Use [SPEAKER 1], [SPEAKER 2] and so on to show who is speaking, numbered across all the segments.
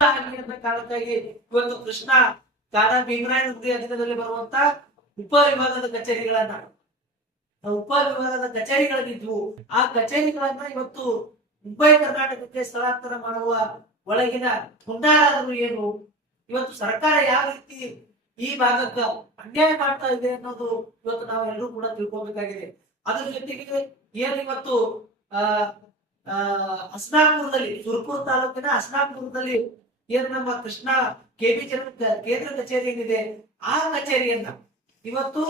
[SPEAKER 1] ಕಾರಣಕ್ಕಾಗಿ ಇವತ್ತು ಕೃಷ್ಣ ಕಾರಣ ಭೀಮರಾಯ ನದಿ ಅಧೀನದಲ್ಲಿ ಬರುವಂತ ಉಪ ವಿಭಾಗದ ಕಚೇರಿಗಳನ್ನ ಉಪ ವಿಭಾಗದ ಕಚೇರಿಗಳಿದ್ವು ಆ ಕಚೇರಿಗಳನ್ನ ಇವತ್ತು ಮುಂಬೈ ಕರ್ನಾಟಕಕ್ಕೆ ಸ್ಥಳಾಂತರ ಮಾಡುವ ಒಳಗಿನ ಹುಂಡಾರಾದರೂ ಏನು? ಇವತ್ತು ಸರ್ಕಾರ ಯಾವ ರೀತಿ ಈ ಭಾಗಕ್ಕೆ ಅನ್ಯಾಯ ಮಾಡ್ತಾ ಇದೆ ಅನ್ನೋದು ಇವತ್ತು ನಾವು ಎಲ್ಲರೂ ಕೂಡ ತಿಳ್ಕೊಬೇಕಾಗಿದೆ ಅದ್ರ ಜೊತೆಗೆ ಏನು ಇವತ್ತು, ಆ ಹಸ್ನಾಪುರದಲ್ಲಿ ಸುರ್ಪುರ್ ತಾಲೂಕಿನ ಹಸ್ನಾಪುರದಲ್ಲಿ ಏನು ನಮ್ಮ ಕೃಷ್ಣ ಕೆಬಿ ಕೇಂದ್ರ ಕಚೇರಿ ಏನಿದೆ ಆ ಕಚೇರಿಯನ್ನ. ಇವತ್ತು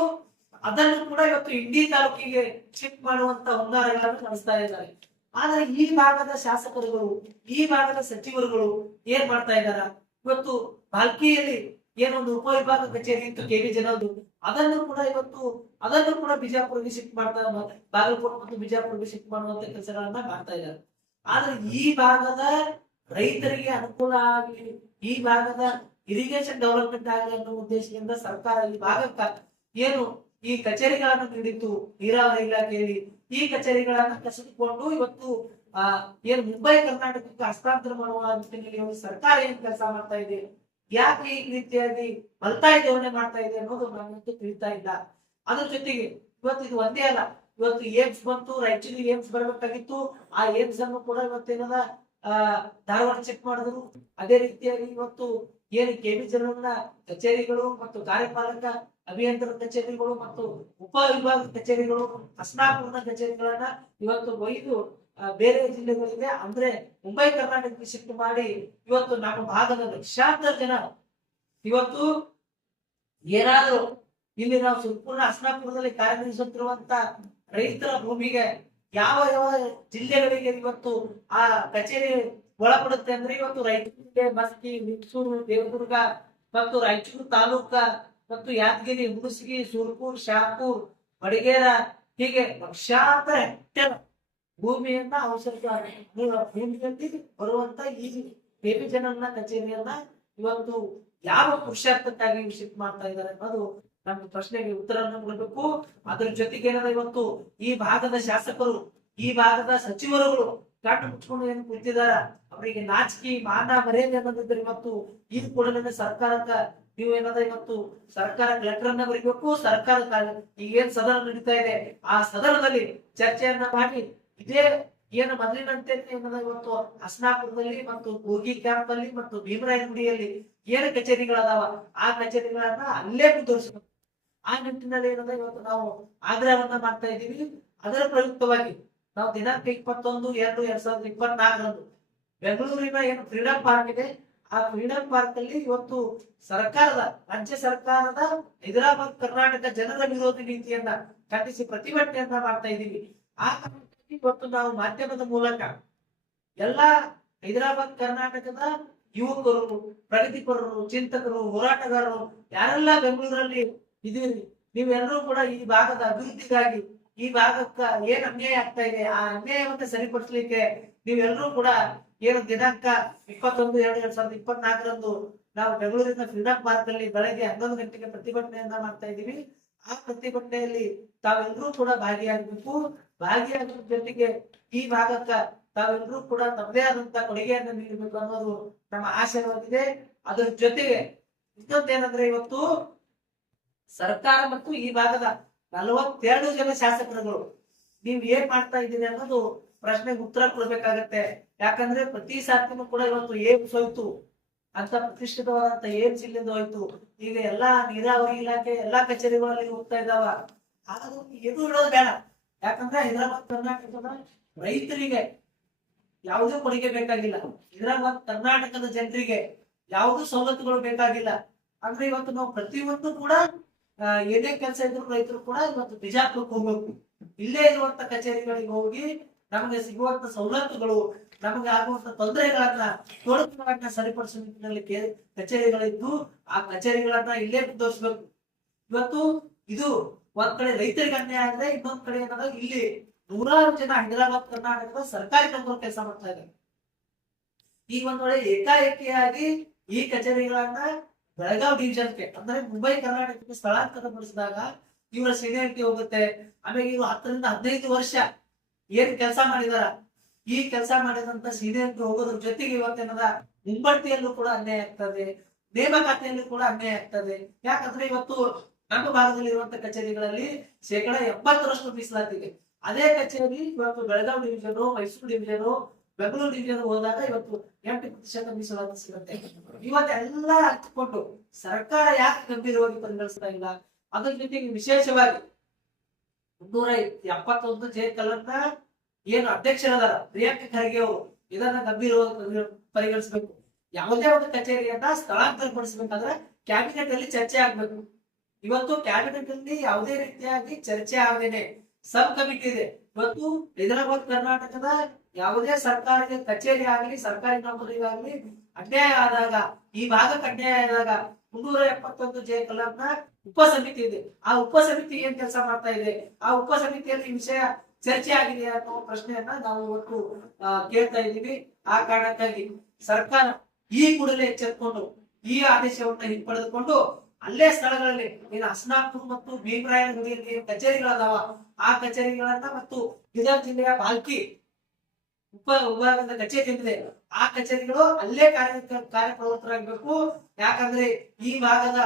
[SPEAKER 1] ಅದನ್ನು ಕೂಡ ಇವತ್ತು ಇಂಡಿ ತಾಲೂಕಿಗೆ ಶಿಫ್ಟ್ ಮಾಡುವಂತ ಹುನ್ನಾರಗಳನ್ನು ನಡೆಸ್ತಾ ಇದ್ದಾರೆ. ಆದ್ರೆ ಈ ಭಾಗದ ಶಾಸಕರುಗಳು, ಈ ಭಾಗದ ಸಚಿವರುಗಳು ಏನ್ ಮಾಡ್ತಾ ಇದಾರ ಇವತ್ತು ಬಾಲ್ಕಿಯಲ್ಲಿ ಏನೊಂದು ಉಪವಿಭಾಗ ಕಚೇರಿ ಇತ್ತು ಕೆ ಬಿ ಜನರದು. ಅದನ್ನು ಕೂಡ ಇವತ್ತು, ಅದನ್ನು ಕೂಡ ಬಿಜಾಪುರ್ಗೆ ಶಿಫ್ಟ್ ಮಾಡ್ತಾ ಬಾಗಲಕೋಟೆ ಮತ್ತು ಶಿಫ್ಟ್ ಮಾಡುವಂತ ಕೆಲಸಗಳನ್ನ ಮಾಡ್ತಾ ಇದ್ದಾರೆ. ಆದ್ರೆ ಈ ಭಾಗದ ರೈತರಿಗೆ ಅನುಕೂಲ ಆಗಲಿ ಈ ಭಾಗದ ಇರಿಗೇಷನ್ ಡೆವಲಪ್ಮೆಂಟ್ ಆಗಲಿ ಅನ್ನೋ ಉದ್ದೇಶದಿಂದ ಸರ್ಕಾರ ಈ ಭಾಗಕ್ಕ ಏನು ಈ ಕಚೇರಿಗಳನ್ನು ನೀಡಿತ್ತು, ನೀರಾವರಿ ಇಲಾಖೆಯಲ್ಲಿ ಈ ಕಚೇರಿಗಳನ್ನ ಕಸಿದುಕೊಂಡು ಇವತ್ತು, ಆ, ಏನು ಮುಂಬೈ, ಕರ್ನಾಟಕಕ್ಕೆ ಹಸ್ತಾಂತರ ಮಾಡುವ ನಿಟ್ಟಿನಲ್ಲಿ ಸರ್ಕಾರ ಏನ್ ಕೆಲಸ ಮಾಡ್ತಾ ಇದೆ, ಯಾಕೆ ಈ ರೀತಿಯಾಗಿ ಬಲ್ತಾಯಿ ಜೋಡಣೆ ಮಾಡ್ತಾ ಇದೆ ಅನ್ನೋದು ನಾನಂತೂ ತಿಳಿತಾ ಇಲ್ಲ. ಅದ್ರ ಜೊತೆಗೆ ಇವತ್ತು ಇದು ಒಂದೇ ಅಲ್ಲ, ಇವತ್ತು ಏಮ್ಸ್ ಬಂತು ರಾಯಚೂರಿಗೆ ಏಮ್ಸ್ ಬರಬೇಕಾಗಿತ್ತು, ಆ ಏಮ್ಸ್ ಅನ್ನು ಕೂಡ ಇವತ್ತೇನದ ಧಾರವಾಡ ಚೆಕ್ ಮಾಡಿದ್ರು. ಅದೇ ರೀತಿಯಾಗಿ ಇವತ್ತು ಏನು ಕೆ ಬಿ ಜನರನ್ನ ಕಚೇರಿಗಳು ಮತ್ತು ಕಾರ್ಯಪಾಲಕ ಅಭಿಯಂತರ ಕಚೇರಿಗಳು ಮತ್ತು ಉಪ ವಿಭಾಗ ಕಚೇರಿಗಳು ಹಸ್ನಾಪುರದ ಕಚೇರಿಗಳನ್ನ ಇವತ್ತು ಒಯ್ದು ಬೇರೆ ಜಿಲ್ಲೆಗಳಿಗೆ ಅಂದ್ರೆ ಮುಂಬೈ ಕರ್ನಾಟಕಕ್ಕೆ ಶಿಫ್ಟ್ ಮಾಡಿ ಇವತ್ತು ನಮ್ಮ ಭಾಗದ ಲಕ್ಷಾಂತರ ಜನ ಇವತ್ತು ಏನಾದರೂ ಇಲ್ಲಿ ನಾವು ಸಂಪೂರ್ಣ ಹಸ್ನಾಪುರದಲ್ಲಿ ಕಾರ್ಯನಿರ್ವಹಿಸುತ್ತಿರುವಂತ ರೈತರ ಭೂಮಿಗೆ ಯಾವ ಯಾವ ಜಿಲ್ಲೆಗಳಿಗೆ ಇವತ್ತು ಆ ಕಚೇರಿ ಒಳಪಡುತ್ತೆ ಅಂದ್ರೆ ಇವತ್ತು ರೈತರಿಗೆ ಮಸ್ಕಿ ಮಿಕ್ಸೂರು ದೇವದುರ್ಗ ಮತ್ತು ರಾಯಚೂರು ತಾಲೂಕ ಮತ್ತು ಯಾದಗಿರಿ, ಹುಣಸಗಿ, ಸುರ್ಪುರ್, ಶಾಪುರ್, ಬಡಗೇರ ಹೀಗೆ ಲಕ್ಷಾಂತರ ಹೆಕ್ಟೇರ್ ಭೂಮಿಯನ್ನ ಭೂಮಿಯಲ್ಲಿ ಬರುವಂತ ಈ ಬೇಬಿ ಜನರನ್ನ ಕಚೇರಿಯನ್ನ ಇವತ್ತು ಯಾವ ಪುರುಷಾರ್ಥಕ್ಕಾಗಿ ಶಿಫ್ಟ್ ಮಾಡ್ತಾ ಇದ್ದಾರೆ ಅನ್ನೋದು ನಮ್ಮ ಪ್ರಶ್ನೆಗೆ ಉತ್ತರವನ್ನು ಕೊಡಬೇಕು. ಅದ್ರ ಜೊತೆಗೆ ಏನದ ಇವತ್ತು ಈ ಭಾಗದ ಶಾಸಕರು, ಈ ಭಾಗದ ಸಚಿವರುಗಳು ಕಣ್ಣು ಮುಚ್ಕೊಂಡು ಏನು ಕೂತಿದಾರ? ಅವರಿಗೆ ನಾಚಿಕೆ, ಮಾನ, ಮರ್ಯಾದೆ ಅನ್ನೋದಿದ್ರೆ ಇವತ್ತು ಈ ಕೂಡಲೇ ಸರ್ಕಾರಕ್ಕ ನೀವು ಏನದ ಇವತ್ತು ಸರ್ಕಾರ ಲೆಟರ್ ಅನ್ನ ಬರೀಬೇಕು, ಸರ್ಕಾರದ ಈಗ ಏನ್ ಸದನ ನಡೀತಾ ಇದೆ, ಆ ಸದನದಲ್ಲಿ ಚರ್ಚೆಯನ್ನ ಮಾಡಿ ಇದೇ ಏನು ಮೊದಲಿನಂತೆ ಏನದ ಇವತ್ತು ಹಸ್ನಾಪುರದಲ್ಲಿ ಮತ್ತು ಗೋಗಿ ಕ್ಯಾಂಪ್ ಅಲ್ಲಿ ಮತ್ತು ಭೀಮರಾಯನಗುಡಿಯಲ್ಲಿ ಏನು ಕಚೇರಿಗಳದಾವ? ಆ ಕಚೇರಿಗಳನ್ನ ಅಲ್ಲೇ ಮುಂದುವರಿಸಬೇಕು. ಆ ನಿಟ್ಟಿನಲ್ಲಿ ಏನಂದ್ರೆ ಇವತ್ತು ನಾವು ಆಗ್ರಹವನ್ನ ಮಾಡ್ತಾ ಇದ್ದೀವಿ. ಅದರ ಪ್ರಯುಕ್ತವಾಗಿ ನಾವು ದಿನಾಂಕ ಇಪ್ಪತ್ತೊಂದು, ಎರಡು, ಎರಡ್ ಸಾವಿರದ ಇಪ್ಪತ್ನಾಲ್ಕರಂದು ಬೆಂಗಳೂರಿನ ಏನು ಫ್ರೀಡಂ ಪಾರ್ಕ್ ಇದೆ. ಆ ಫ್ರೀಡಂ ಪಾರ್ಕ್ ಅಲ್ಲಿ ಇವತ್ತು ಸರ್ಕಾರದ, ರಾಜ್ಯ ಸರ್ಕಾರದ ಹೈದರಾಬಾದ್, ಕರ್ನಾಟಕ ಜನರ ವಿರೋಧಿ ನೀತಿಯನ್ನ ಖಂಡಿಸಿ ಪ್ರತಿಭಟನೆಯನ್ನ ಮಾಡ್ತಾ ಇದ್ದೀವಿ. ಆ ಇವತ್ತು ನಾವು ಮಾಧ್ಯಮದ ಮೂಲಕ ಎಲ್ಲಾ ಹೈದರಾಬಾದ್, ಕರ್ನಾಟಕದ ಯುವಕರು, ಪ್ರಗತಿಪರರು, ಚಿಂತಕರು, ಹೋರಾಟಗಾರರು, ಯಾರೆಲ್ಲ ಬೆಂಗಳೂರಲ್ಲಿ ಇದೀರಿ ನೀವೆಲ್ಲರೂ ಕೂಡ ಈ ಭಾಗದ ಅಭಿವೃದ್ಧಿಗಾಗಿ ಈ ಭಾಗಕ್ಕ ಏನ್ ಅನ್ಯಾಯ ಆಗ್ತಾ ಇದೆ, ಆ ಅನ್ಯಾಯವನ್ನ ಸರಿಪಡಿಸ್ಲಿಕ್ಕೆ ನೀವೆಲ್ಲರೂ ಕೂಡ ಏನು ದಿನಾಂಕ ಇಪ್ಪತ್ತೊಂದು, ಎರಡು, ಎರಡ್ ಸಾವಿರದ ಇಪ್ಪತ್ನಾಲ್ಕರಂದು ನಾವು ಬೆಂಗಳೂರಿನ ಫ್ರೀಡಮ್ ಪಾರ್ಕ್ ಬೆಳಗ್ಗೆ ಹನ್ನೊಂದು ಗಂಟೆಗೆ ಪ್ರತಿಭಟನೆಯನ್ನ ಮಾಡ್ತಾ ಇದ್ದೀವಿ. ಆ ಪ್ರತಿಭಟನೆಯಲ್ಲಿ ತಾವೆಲ್ಲರೂ ಕೂಡ ಭಾಗಿಯಾಗಬೇಕು. ಭಾಗಿಯಾಗೋದ್ರ ಜೊತೆಗೆ ಈ ಭಾಗಕ್ಕ ತಾವೆಲ್ಲರೂ ಕೂಡ ತಮ್ಮದೇ ಆದಂತ ಕೊಡುಗೆಯನ್ನು ನೀಡಬೇಕು ಅನ್ನೋದು ನಮ್ಮ ಆಶಯವಾಗಿದೆ. ಅದರ ಜೊತೆಗೆ ಇನ್ನೊಂದೇನಂದ್ರೆ ಇವತ್ತು ಸರ್ಕಾರ ಮತ್ತು ಈ ಭಾಗದ ನಲವತ್ತೆರಡು ಜನ ಶಾಸಕರುಗಳು, ನೀವು ಏನ್ ಮಾಡ್ತಾ ಇದ್ದೀರಿ ಅನ್ನೋದು ಪ್ರಶ್ನೆಗೆ ಉತ್ತರ ಕೊಡ್ಬೇಕಾಗತ್ತೆ. ಯಾಕಂದ್ರೆ ಪ್ರತಿ ಸಾರಿನೂ ಕೂಡ ಇವತ್ತು ಏನ್ ಹೋಯ್ತು ಅಂತ ಪ್ರತಿಷ್ಠಿತವಾದಂತ ಏನ್ ಇಲ್ಲಿಂದ ಹೋಯ್ತು, ಈಗ ಎಲ್ಲಾ ನೀರಾವರಿ ಇಲಾಖೆ, ಎಲ್ಲಾ ಕಚೇರಿಗಳಲ್ಲಿ ಹೋಗ್ತಾ ಇದಾವ. ಆದ್ರೆ ಏನು ಇಡೋದು ಬೇಡ. ಯಾಕಂದ್ರೆ ಹೈದರಾಬಾದ್, ಕರ್ನಾಟಕದ ರೈತರಿಗೆ ಯಾವುದೇ ಕೊಡುಗೆ ಬೇಕಾಗಿಲ್ಲ. ಹೈದರಾಬಾದ್, ಕರ್ನಾಟಕದ ಜನರಿಗೆ ಯಾವುದೂ ಸವಲತ್ತುಗಳು ಬೇಕಾಗಿಲ್ಲ. ಅಂದ್ರೆ ಇವತ್ತು ನಾವು ಪ್ರತಿಯೊಂದು ಕೂಡ ಏನೇ ಕೆಲಸ ಇದ್ರು ರೈತರು ಕೂಡ ಇವತ್ತು ಬಿಜಾಪುರಕ್ಕೆ ಹೋಗ್ಬೇಕು. ಇಲ್ಲೇ ಇರುವಂತ ಕಚೇರಿಗಳಿಗೆ ಹೋಗಿ ನಮಗೆ ಸಿಗುವಂತ ಸವಲತ್ತುಗಳು, ನಮಗೆ ಆಗುವಂತ ತೊಂದರೆಗಳನ್ನ ತೊಡಕುಗಳನ್ನ ಸರಿಪಡಿಸುವ ನಿಟ್ಟಿನಲ್ಲಿ ಕಚೇರಿಗಳಿದ್ದು, ಆ ಕಚೇರಿಗಳನ್ನ ಇಲ್ಲೇ ಮುಂದುವರಿಸಬೇಕು. ಇವತ್ತು ಇದು ಒಂದ್ ಕಡೆ ರೈತರಿಗೆ ಅನ್ಯಾಯ ಆಗಿದೆ ಇನ್ನೊಂದ್ ಕಡೆ ಏನದ, ಇಲ್ಲಿ ನೂರಾರು ಜನ ಹೈದರಾಬಾದ್, ಕರ್ನಾಟಕದ ಸರ್ಕಾರಿ ನೌಕರು ಕೆಲಸ ಮಾಡ್ತಾ ಇದ್ದಾರೆ. ಈಗ ಒಂದ್ ವೇಳೆ ಏಕಾಏಕಿಯಾಗಿ ಈ ಕಚೇರಿಗಳನ್ನ ಬೆಳಗಾವ್ ಡಿವಿಷನ್ಗೆ ಅಂದ್ರೆ ಮುಂಬೈ ಕರ್ನಾಟಕಕ್ಕೆ ಸ್ಥಳಾಂತರಗೊಳಿಸಿದಾಗ ಇವರ ಸೀನಿಯಾರಿಟಿ ಹೋಗುತ್ತೆ. ಆಮೇಲೆ ಇವರು ಹತ್ತರಿಂದ ಹದಿನೈದು ವರ್ಷ ಏನ್ ಕೆಲಸ ಮಾಡಿದಾರ? ಈ ಕೆಲಸ ಮಾಡಿದಂತ ಸೀನಿಯರ್ ಹೋಗೋದ್ರ ಜೊತೆಗೆ ಇವತ್ತೇನದ ಮುಂಬಡ್ತಿಯಲ್ಲೂ ಕೂಡ ಅನ್ಯಾಯ ಆಗ್ತದೆ. ನೇಮಕಾತಿಯಲ್ಲೂ ಕೂಡ ಅನ್ಯಾಯ ಆಗ್ತದೆ. ಯಾಕಂದ್ರೆ ಇವತ್ತು ನಮ್ಮ ಭಾಗದಲ್ಲಿ ಇರುವಂತ ಕಚೇರಿಗಳಲ್ಲಿ ಶೇಕಡ ಎಪ್ಪತ್ತರಷ್ಟು ಮೀಸಲಾತಿಗೆ ಅದೇ ಕಚೇರಿ ಇವತ್ತು Belagavi division Mysuru division Bengaluru division ಹೋದಾಗ ಇವತ್ತು ಎಂಟು ಪ್ರತಿಶತ ಮೀಸಲಾತಿ ಸಿಗುತ್ತೆ. ಇವತ್ತೆಲ್ಲ ಹಚ್ಕೊಂಡು ಸರ್ಕಾರ ಯಾಕೆ ಗಂಭೀರವಾಗಿ ಪರಿಗಣಿಸ್ತಾ ಇಲ್ಲ? ಅದ್ರ ಜೊತೆಗೆ ವಿಶೇಷವಾಗಿ ಮುನ್ನೂರ ಎಪ್ಪತ್ತೊಂದು ಜೆ ಕಲರ್ನ ಏನು ಅಧ್ಯಕ್ಷರದಾರ ಪ್ರಿಯಾಂಕ ಖರ್ಗೆ ಅವರು ಇದನ್ನ ಗಂಭೀರವಾಗಿ ಪರಿಗಣ- ಪರಿಗಣಿಸಬೇಕು. ಯಾವುದೇ ಒಂದು ಕಚೇರಿಯನ್ನ ಸ್ಥಳಾಂತರಪಡಿಸಬೇಕಾದ್ರೆ ಕ್ಯಾಬಿನೆಟ್ ಅಲ್ಲಿ ಚರ್ಚೆ ಆಗ್ಬೇಕು. ಇವತ್ತು ಕ್ಯಾಬಿನೆಟ್ ಅಲ್ಲಿ ಯಾವುದೇ ರೀತಿಯಾಗಿ ಚರ್ಚೆ ಆಗದೇನೆ. ಸಬ್ ಕಮಿಟಿ ಇದೆ. ಇವತ್ತು ಹೈದರಾಬಾದ್ ಕರ್ನಾಟಕದ ಯಾವುದೇ ಸರ್ಕಾರದ ಕಚೇರಿ ಆಗಲಿ, ಸರ್ಕಾರಿ ನೌಕರಿಗಾಗಲಿ ಅನ್ಯಾಯ ಆದಾಗ, ಈ ಭಾಗಕ್ಕೆ ಅನ್ಯಾಯ ಆದಾಗ ಮುನ್ನೂರ ಎಪ್ಪತ್ತೊಂದು ಜೆ ಕಲರ್ನ ಉಪ ಸಮಿತಿ ಇದೆ. ಆ ಉಪ ಸಮಿತಿ ಏನ್ ಕೆಲಸ ಮಾಡ್ತಾ ಇದೆ? ಆ ಉಪ ಸಮಿತಿಯಲ್ಲಿ ಈ ವಿಷಯ ಚರ್ಚೆ ಆಗಿದೆ ಅನ್ನೋ ಪ್ರಶ್ನೆಯನ್ನ ನಾವು ಇವತ್ತು ಕೇಳ್ತಾ ಇದ್ದೀವಿ. ಆ ಕಾರಣಕ್ಕಾಗಿ ಸರ್ಕಾರ ಈ ಕೂಡಲೇ ಎಚ್ಚೆತ್ಕೊಂಡು ಈ ಆದೇಶವನ್ನು ಹಿಂಪಡೆದುಕೊಂಡು ಅಲ್ಲೇ ಸ್ಥಳಗಳಲ್ಲಿ ಏನು ಹಸ್ನಾಪುರ್ ಮತ್ತು ಭೀಮರಾಯನಗುಡಿಯಲ್ಲಿ ಕಚೇರಿಗಳದಾವ. ಆ ಕಚೇರಿಗಳನ್ನ ಮತ್ತು ಬೀದರ್ ಜಿಲ್ಲೆಯ ಬಾಲ್ಕಿ ಉಪ ವಿಭಾಗದ ಕಚೇರಿ ಏನಿದೆ ಆ ಕಚೇರಿಗಳು ಅಲ್ಲೇ ಕಾರ್ಯ ಕಾರ್ಯಪ್ರವೃತ್ತರಾಗಬೇಕು. ಯಾಕಂದ್ರೆ ಈ ಭಾಗದ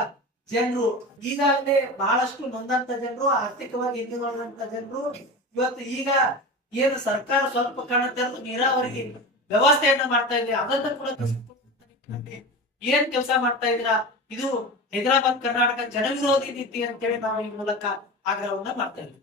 [SPEAKER 1] ಜನರು ಈಗಾಗಲೇ ಬಹಳಷ್ಟು ನೊಂದಂತ ಜನರು ಆರ್ಥಿಕವಾಗಿ ಹಿಂದುಳಿದಂತ ಜನರು ಇವತ್ತು ಈಗ ಏನು ಸರ್ಕಾರ ಸ್ವಲ್ಪ ತೆರೆದು ನೀರಾವರಿಗೆ ವ್ಯವಸ್ಥೆಯನ್ನ ಮಾಡ್ತಾ ಇದೆ ಅದನ್ನ ಕೂಡ ಏನ್ ಕೆಲಸ ಮಾಡ್ತಾ ಇದ್ದೀರಾ? ಇದು ಹೈದರಾಬಾದ್ ಕರ್ನಾಟಕ ಜನವಿರೋಧಿ ನೀತಿ ಅಂತೇಳಿ ನಾವು ಈ ಮೂಲಕ ಆಗ್ರಹವನ್ನ ಮಾಡ್ತಾ ಇದ್ದೀವಿ.